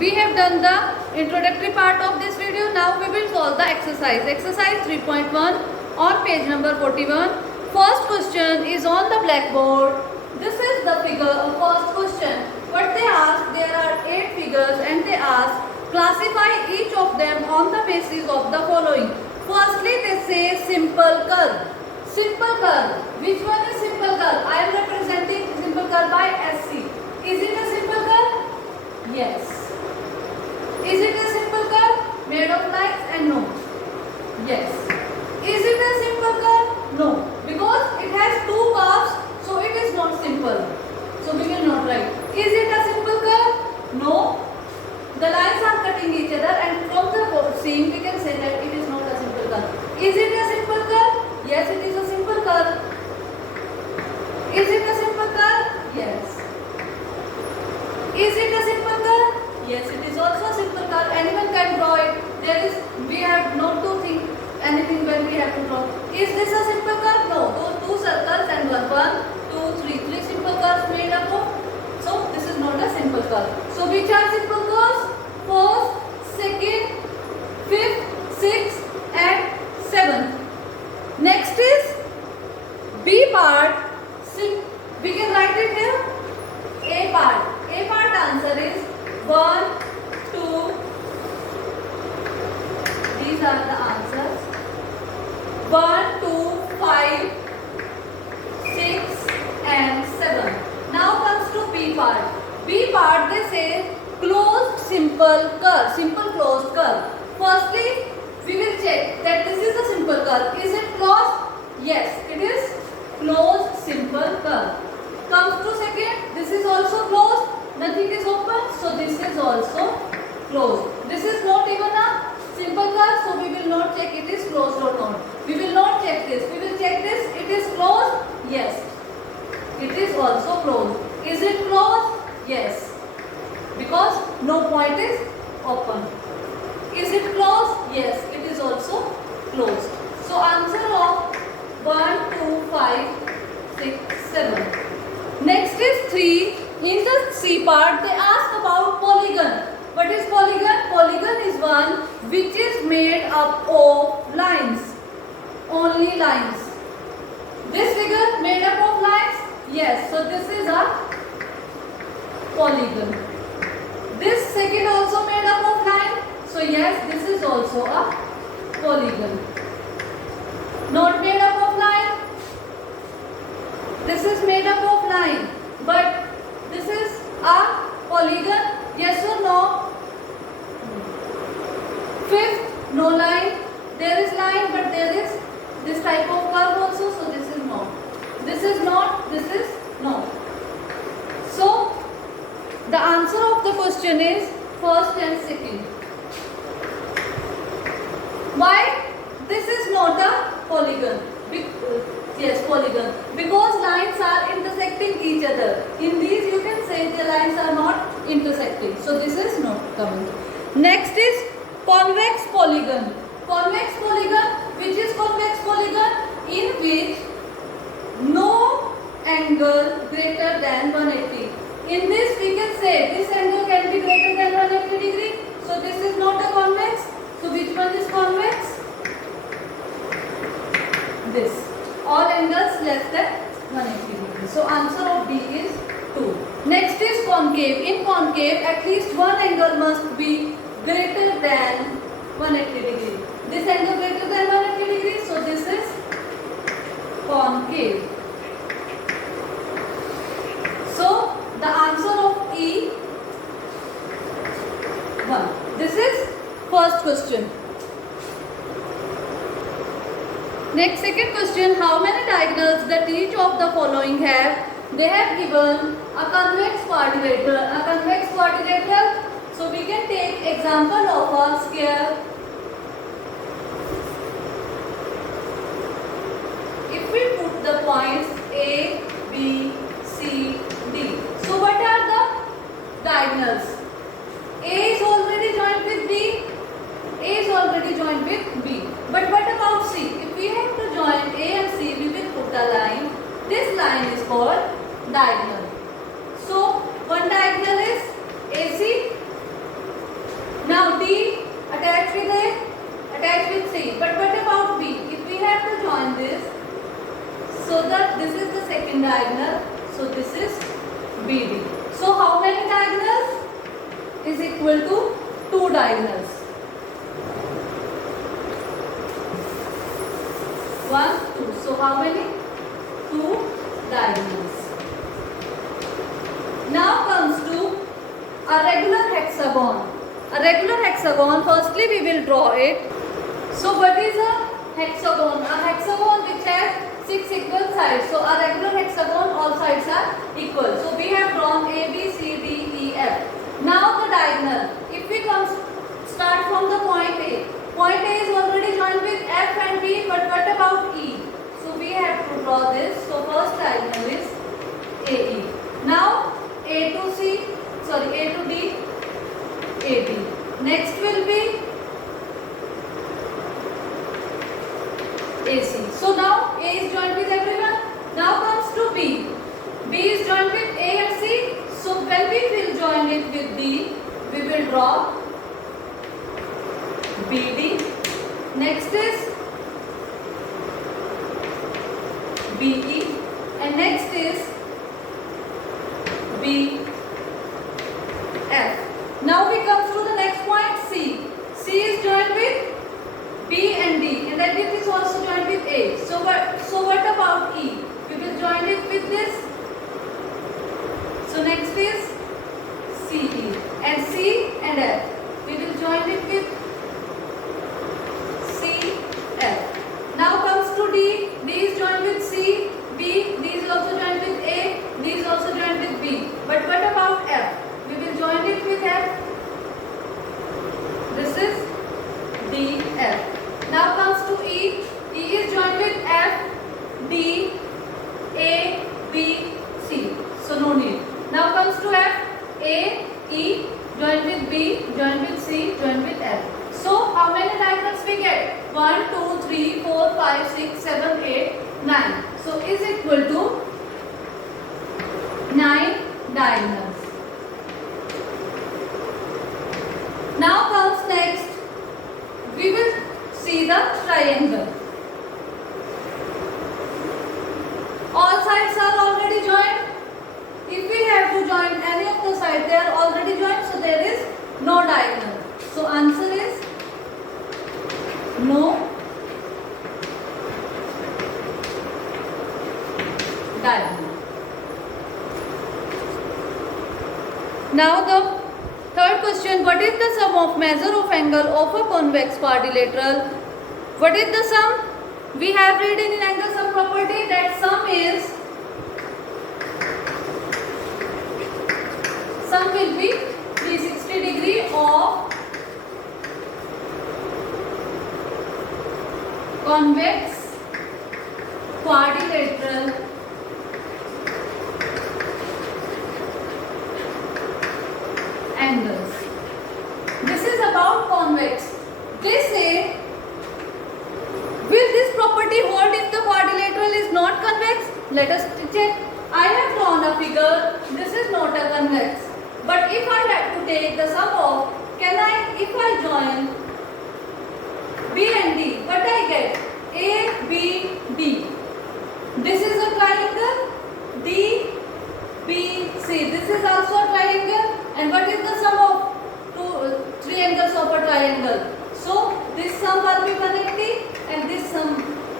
we have done the introductory part of this video. Now we will solve the exercise. Exercise 3.1 on page number 41. First question is on the blackboard. This is the figure of first question. What they ask, there are 8 figures and they ask, classify each of them on the basis of the following. Firstly, they say simple curve. Simple curve. Which one is simple curve? I am representing simple curve by SC. Is it a simple curve? Yes. Is it a simple curve made of lines and no? Yes. Is it a simple curve? No. Because it has 2 curves, so it is not simple. So we will not write. Is it a simple curve? No. The lines are cutting each other and from the seam we can say that it is not a simple curve. Is it a simple curve? Yes, it is a simple curve. Is it a simple curve? Yes. Is it a simple curve? Yes, it is also a simple curve. Anyone can draw it. We have not to think anything when we have to draw. Is this a simple curve? No. Those 2 circles and 1, 2, 3 simple curves made up of. So this is not a simple curve. So which are simple curves? First, second, fifth, sixth and seventh. Next is B part. We can write it here. A part. A part answer is 1, 2. These are the answers. 1, 2, 5, 6 and 7. Now comes to B part. B part they say closed simple curve. Simple closed curve. Firstly, we will check that this is a simple curve. Is it closed? Yes, it is closed simple curve. Comes to second, this is also closed. Nothing is open, so this is also closed. This is not even a simple curve, so we will not check it is closed or not. We will not check this. We will check this. It is closed. Yes. It is also closed. Is it closed? Yes. Because no point is open. Is it closed? Yes. It is also closed. So answer of 1, 2, 5, 6, 7. Next is 3. In the C part, they ask about polygon. What is polygon? Polygon is one which is made up of lines. Only lines. This figure made up of lines? Yes. So this is a polygon. This second also made up of line. So yes, this is also a polygon. Not made up of line. This is made up of line. But this is a polygon. Yes or no? Fifth, no line. There is line, but there is this type of curve also. So this is no. This is not. This is no. So the answer of the question is first and second. Why? This is not a polygon. Yes, polygon. Because lines are intersecting each other. In these you can say the lines are not intersecting. So this is not coming. Next is convex polygon. Convex polygon, which is convex polygon? In which no angle greater than 180. In this we can say this angle can be greater than 180 degree. So this is not a convex. So which one is convex? This. All angles less than 180 degrees. So answer of D is 2. Next is concave. In concave, at least one angle must be greater than 180 degrees. This angle greater than 180 degrees. So this is concave. So the answer of E 1. This is first question. Next, second question, how many diagonals that each of the following have? They have given a convex quadrilateral. A convex quadrilateral. So we can take example of a square. If we put the points A, B, C, D. So what are the diagonals? A is already joined with B. A is already joined with B. But what about C? If we have to join A and C, we will put a line. This line is called diagonal. So one diagonal is AC equal to 2 diagonals. 1, 2. So how many? 2 diagonals. Now comes to a regular hexagon. A regular hexagon, firstly we will draw it. So what is a hexagon? A hexagon which has 6 equal sides. So a regular hexagon, all sides are equal. So we have drawn A, B, C, D, E, F. Now the diagonal. If we start from the point A. Point A is already joined with F and B, but what about E? So we have to draw this. So first diagonal is AE. Now A to C, sorry, A to D, AB. Next will be AC. So now A is joined with everyone. Now comes to B. B is joined with A and C. So when we will join it with D, we will draw BD. Next is BE. And next is BF. Now we come to the next point, C. C is joined with B and D, and then it is also joined with A. So what about E? We will join it with this. So next is CE, and C and F. We will join it with CF. Now comes to D. D is joined with C, B. D is also joined with A. D is also joined with B. But what about F? We will join it with F. This is DF. Now comes to E. E is joined with F, D, A, B, C. So no need. Now comes to F. A, E, joined with B, joined with C, joined with F. So how many diagonals we get? 1, 2, 3, 4, 5, 6, 7, 8, 9. So is equal to 9 diagonals. Now comes next. We will see the triangle. All sides are already joined. If we have to join any of the sides, they are already joined, so there is no diagonal. So answer is no diagonal. Now the third question, what is the sum of measure of angle of a convex quadrilateral? What is the sum? We have read in angle sum property that sum will be 360 degree of convex quadrilateral angles. This is about convex. They say, will this property hold if the quadrilateral is not convex? Let us check. I have drawn a figure. This is not a convex. But if I have to take the sum of, if I join B and D, what I get? A, B, D. This is a triangle. D, B, C. This is also a triangle. And what is the sum of three angles of a triangle? So this sum will be 180 and this sum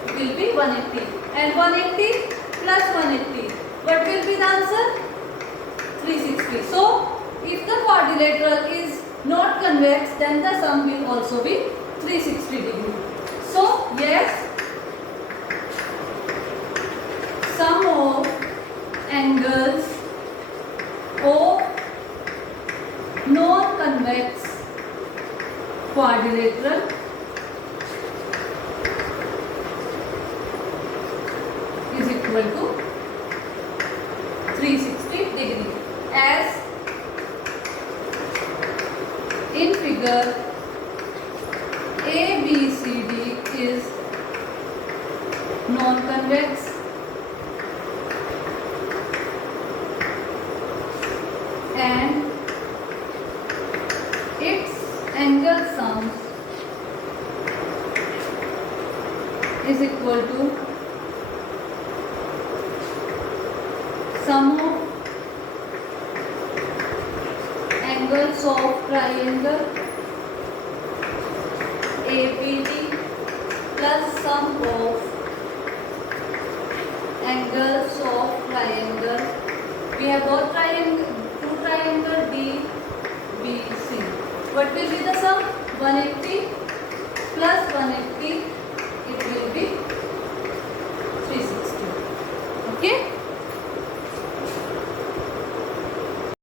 will be 180. And 180 plus 180. What will be the answer? 360. So if the quadrilateral is not convex, then the sum will also be 360 degree. So yes, sum of angles of non-convex quadrilateral is equal to 360 degree, as in figure ABCD is non-convex and its angle sum is equal to sum of angles angles of triangle ABD plus sum of angles of triangle. We have both two triangle DBC. What will be the sum? 180 plus 180. It will be 360. Okay.